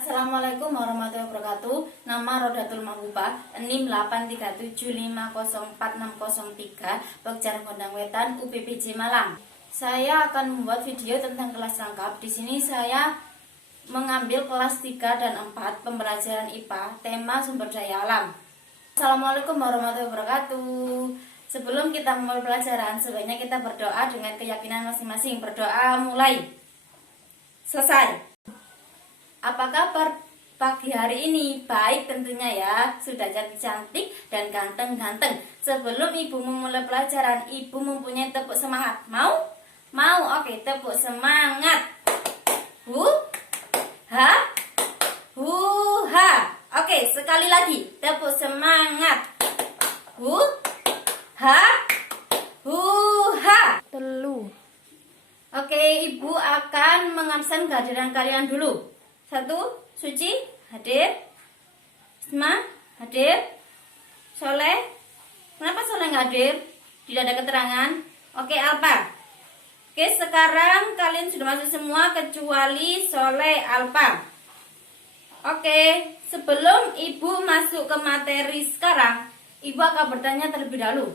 Assalamualaikum warahmatullahi wabarakatuh. Nama Rodatul Mahbubah, NIM 837504603, Pekjaran Gondang Wetan, UPPJ Malang. Saya akan membuat video tentang kelas rangkap. Di sini saya mengambil kelas 3 dan 4 pembelajaran IPA, tema sumber daya alam. Assalamualaikum warahmatullahi wabarakatuh. Sebelum kita memulai pelajaran, sebaiknya kita berdoa dengan keyakinan masing-masing. Berdoa mulai. Selesai. Apa kabar pagi hari ini? Baik tentunya ya. Sudah cantik-cantik dan ganteng-ganteng. Sebelum ibu memulai pelajaran, ibu mempunyai tepuk semangat. Mau? Mau? Oke, tepuk semangat. Ha? Ha. Oke, sekali lagi. Tepuk semangat. Ha? Ha. Telu. Oke, ibu akan mengabsen kehadiran kalian dulu. 1, Suci hadir, Isma hadir, Soleh. Kenapa Soleh nggak hadir? Tidak ada keterangan. Oke, Alpa. Oke, sekarang kalian sudah masuk semua kecuali Soleh, Alpa. Oke, sebelum ibu masuk ke materi sekarang, ibu akan bertanya terlebih dahulu.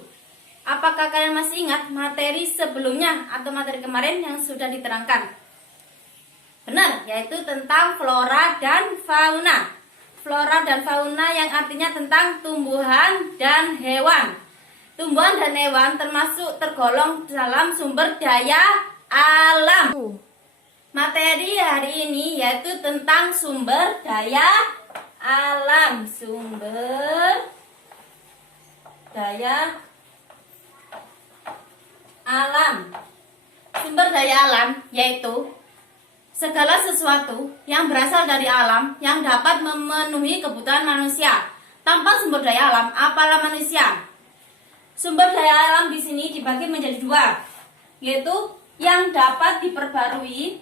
Apakah kalian masih ingat materi sebelumnya atau materi kemarin yang sudah diterangkan? Benar, yaitu tentang flora dan fauna. Flora dan fauna yang artinya tentang tumbuhan dan hewan. Tumbuhan dan hewan termasuk tergolong dalam sumber daya alam. Materi hari ini yaitu tentang sumber daya alam. Sumber daya alam. Sumber daya alam yaitu segala sesuatu yang berasal dari alam yang dapat memenuhi kebutuhan manusia. Tanpa sumber daya alam, apalah manusia? Sumber daya alam di sini dibagi menjadi 2, yaitu yang dapat diperbarui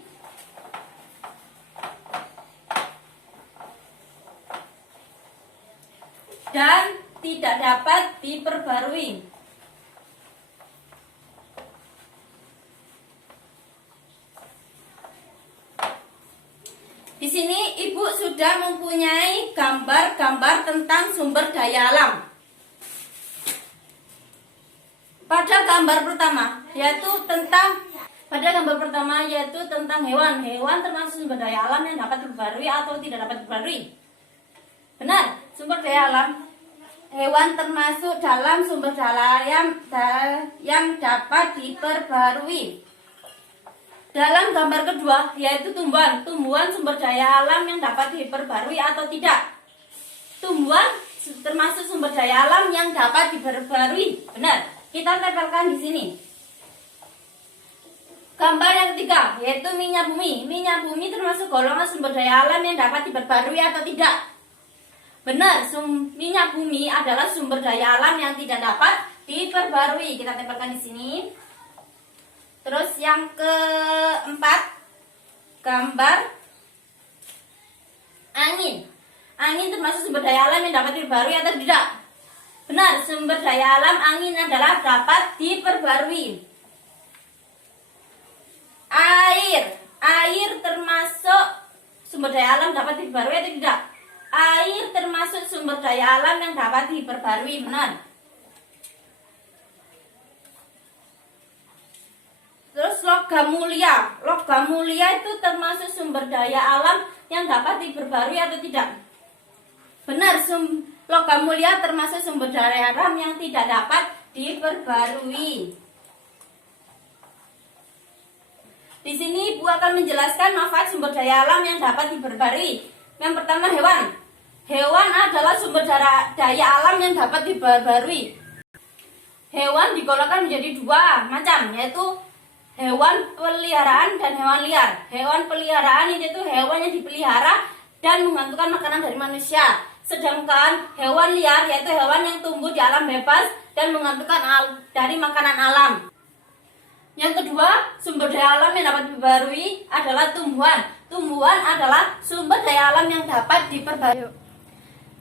dan tidak dapat diperbarui. Di sini ibu sudah mempunyai gambar-gambar tentang sumber daya alam. Pada gambar pertama yaitu tentang hewan. Hewan termasuk sumber daya alam yang dapat diperbarui atau tidak dapat diperbarui. Benar, sumber daya alam. Hewan termasuk dalam sumber daya alam yang dapat diperbarui. Dalam gambar kedua yaitu tumbuhan. Tumbuhan sumber daya alam yang dapat diperbarui atau tidak. Tumbuhan termasuk sumber daya alam yang dapat diperbarui. Benar. Kita tempelkan di sini. Gambar yang ketiga yaitu minyak bumi. Minyak bumi termasuk golongan sumber daya alam yang dapat diperbarui atau tidak. Benar. Minyak bumi adalah sumber daya alam yang tidak dapat diperbarui. Kita tempelkan di sini. Terus yang keempat, gambar angin. Angin termasuk sumber daya alam yang dapat diperbarui atau tidak? Benar, sumber daya alam angin adalah dapat diperbarui. Air termasuk sumber daya alam dapat diperbarui atau tidak? Air termasuk sumber daya alam yang dapat diperbarui, benar. Terus logam mulia. Logam mulia itu termasuk sumber daya alam yang dapat diperbarui atau tidak? Benar, logam mulia termasuk sumber daya alam yang tidak dapat diperbarui. Di sini Ibu akan menjelaskan manfaat sumber daya alam yang dapat diperbarui. Yang pertama, hewan. Hewan adalah sumber daya alam yang dapat diperbarui. Hewan digolongkan menjadi 2 macam, yaitu hewan peliharaan dan hewan liar. Hewan peliharaan itu hewan yang dipelihara dan menggantungkan makanan dari manusia. Sedangkan hewan liar yaitu hewan yang tumbuh di alam bebas dan menggantungkan dari makanan alam. Yang kedua, sumber daya alam yang dapat diperbarui adalah tumbuhan. Tumbuhan adalah sumber daya alam yang dapat diperbarui.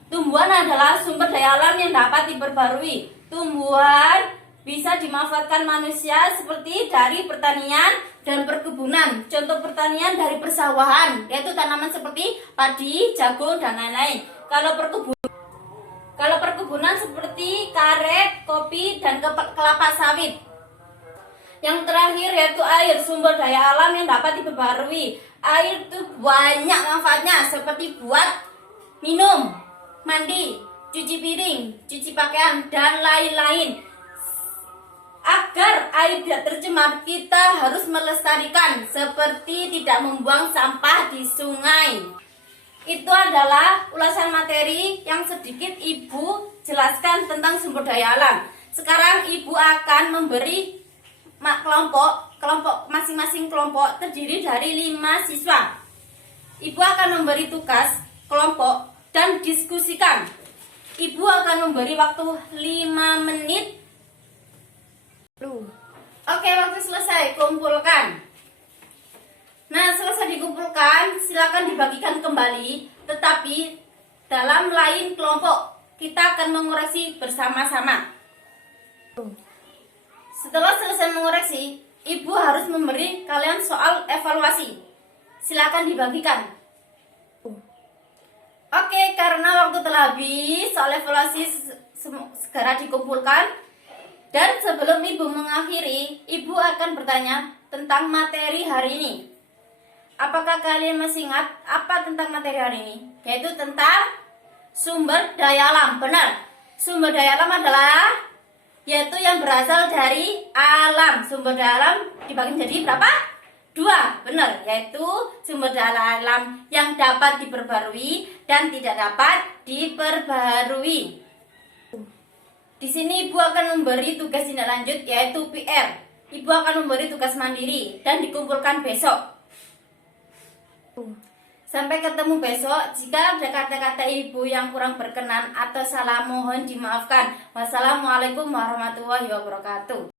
Tumbuhan adalah sumber daya alam yang dapat diperbarui. Tumbuhan bisa dimanfaatkan manusia seperti dari pertanian, dan perkebunan. Contoh pertanian dari persawahan, yaitu tanaman seperti padi, jagung, dan lain-lain. Kalau perkebunan seperti karet, kopi, dan kelapa sawit. Yang terakhir yaitu air, sumber daya alam yang dapat diperbarui. Air itu banyak manfaatnya, seperti buat minum, mandi, cuci piring, cuci pakaian, dan lain-lain. Agar air tidak tercemar, kita harus melestarikan, seperti tidak membuang sampah di sungai. Itu adalah ulasan materi yang sedikit Ibu jelaskan tentang sumber daya alam. Sekarang Ibu akan memberi kelompok masing-masing kelompok terdiri dari 5 siswa. Ibu akan memberi tugas kelompok dan diskusikan. Ibu akan memberi waktu 5 menit. Oke, waktu selesai, kumpulkan. Nah, selesai dikumpulkan, silakan dibagikan kembali. Tetapi dalam lain kelompok, kita akan mengoreksi bersama-sama. Setelah selesai mengoreksi, Ibu harus memberi kalian soal evaluasi. Silakan dibagikan. Oke, karena waktu telah habis, soal evaluasi segera dikumpulkan. Dan sebelum Ibu mengakhiri, Ibu akan bertanya tentang materi hari ini. Apakah kalian masih ingat apa tentang materi hari ini? Yaitu tentang sumber daya alam. Benar, sumber daya alam adalah yaitu yang berasal dari alam. Sumber daya alam dibagi menjadi berapa? 2, benar, yaitu sumber daya alam yang dapat diperbarui dan tidak dapat diperbarui. Di sini Ibu akan memberi tugas tindak lanjut yaitu PR. Ibu akan memberi tugas mandiri dan dikumpulkan besok. Sampai ketemu besok. Jika ada kata-kata Ibu yang kurang berkenan atau salah, mohon dimaafkan. Wassalamualaikum warahmatullahi wabarakatuh.